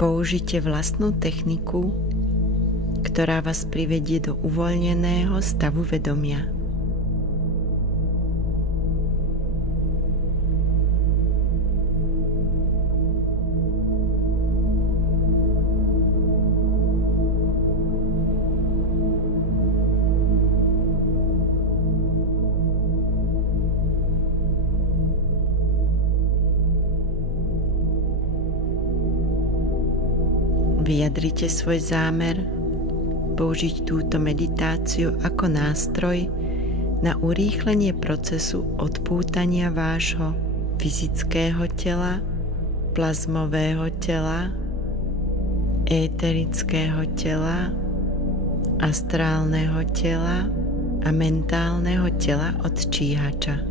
Použite vlastnú techniku, ktorá vás privedie do uvoľneného stavu vedomia. Vyjadrite svoj zámer použiť túto meditáciu ako nástroj na urýchlenie procesu odpútania vášho fyzického tela, plazmového tela, éterického tela, astrálneho tela a mentálneho tela od číhača.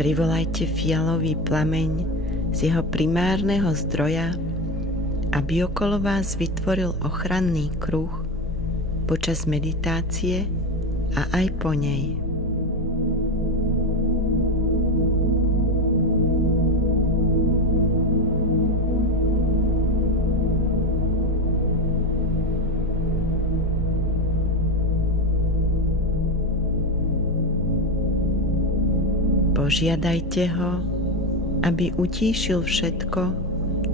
Privolajte fialový plameň z jeho primárneho zdroja, aby okolo vás vytvoril ochranný kruh počas meditácie a aj po nej. Požiadajte ho, aby utíšil všetko,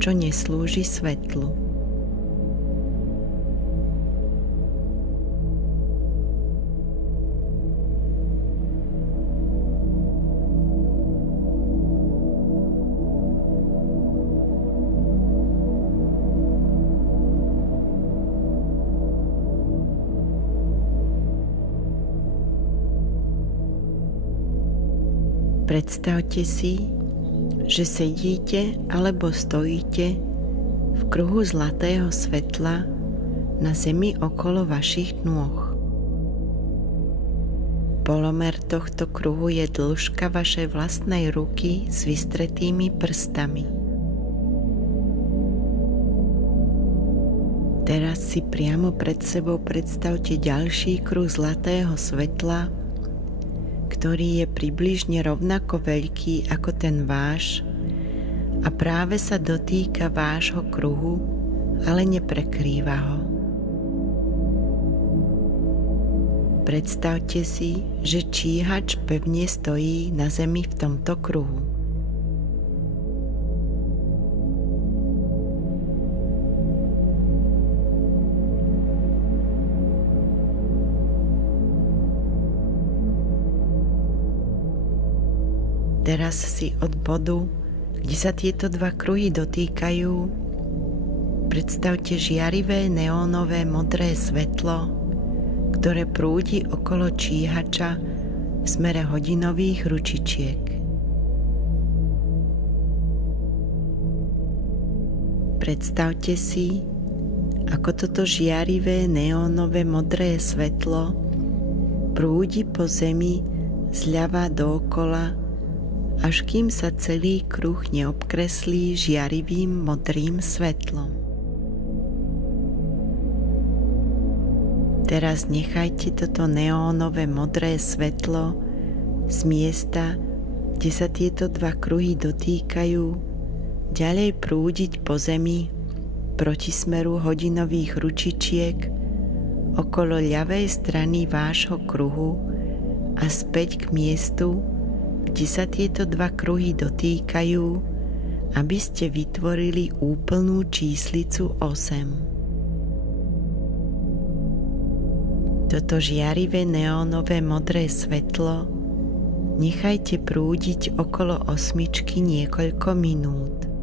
čo neslúži svetlu. Predstavte si, že sedíte alebo stojíte v kruhu zlatého svetla na zemi okolo vašich nôh. Polomer tohto kruhu je dĺžka vašej vlastnej ruky s vystretými prstami. Teraz si priamo pred sebou predstavte ďalší kruh zlatého svetla, ktorý je približne rovnako veľký ako ten váš a práve sa dotýka vášho kruhu, ale neprekrýva ho. Predstavte si, že číhač pevne stojí na zemi v tomto kruhu. Teraz si od bodu, kde sa tieto dva kruhy dotýkajú, predstavte žiarivé neónové modré svetlo, ktoré prúdi okolo číhača v smere hodinových ručičiek. Predstavte si, ako toto žiarivé neónové modré svetlo prúdi po zemi zľava dookola, až kým sa celý kruh neobkreslí žiarivým modrým svetlom. Teraz nechajte toto neónové modré svetlo z miesta, kde sa tieto dva kruhy dotýkajú, ďalej prúdiť po zemi proti smeru hodinových ručičiek okolo ľavej strany vášho kruhu a späť k miestu, kde sa tieto dva kruhy dotýkajú, aby ste vytvorili úplnú číslicu 8. Toto žiarivé neónové modré svetlo nechajte prúdiť okolo osmičky niekoľko minút.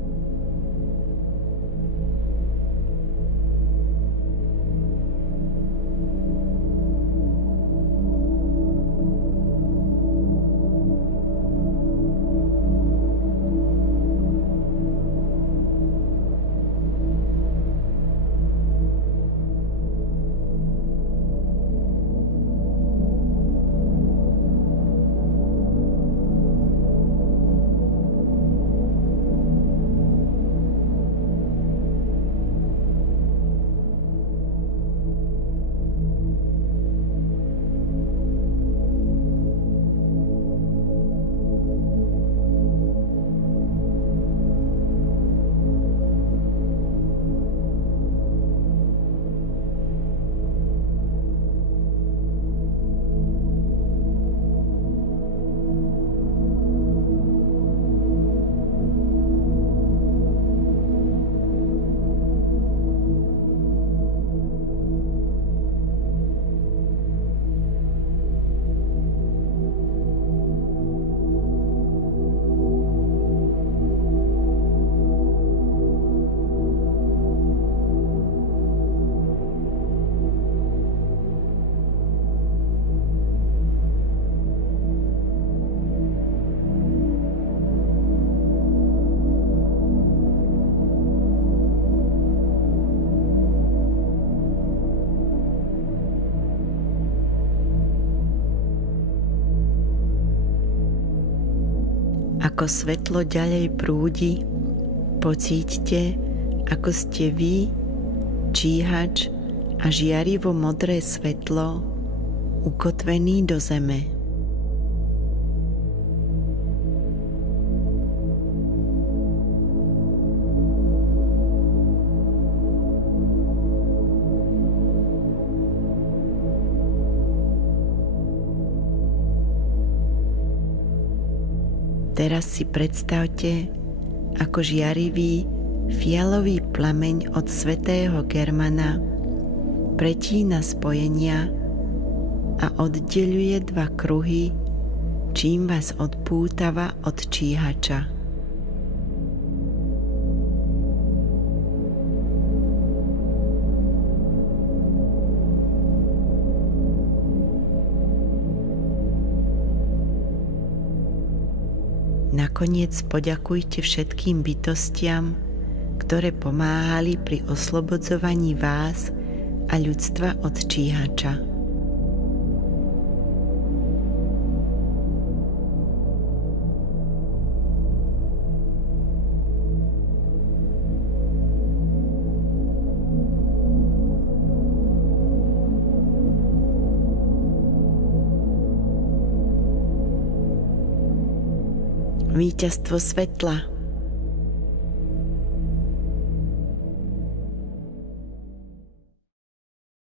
Ako svetlo ďalej prúdi, pocíťte, ako ste vy, číhač a žiarivo modré svetlo, ukotvený do zeme. Teraz si predstavte, ako žiarivý fialový plameň od svätého Germana pretína spojenia a oddeľuje dva kruhy, čím vás odpútava od číhača. Nakoniec poďakujte všetkým bytostiam, ktoré pomáhali pri oslobodzovaní vás a ľudstva od číhača. Víťazstvo svetla.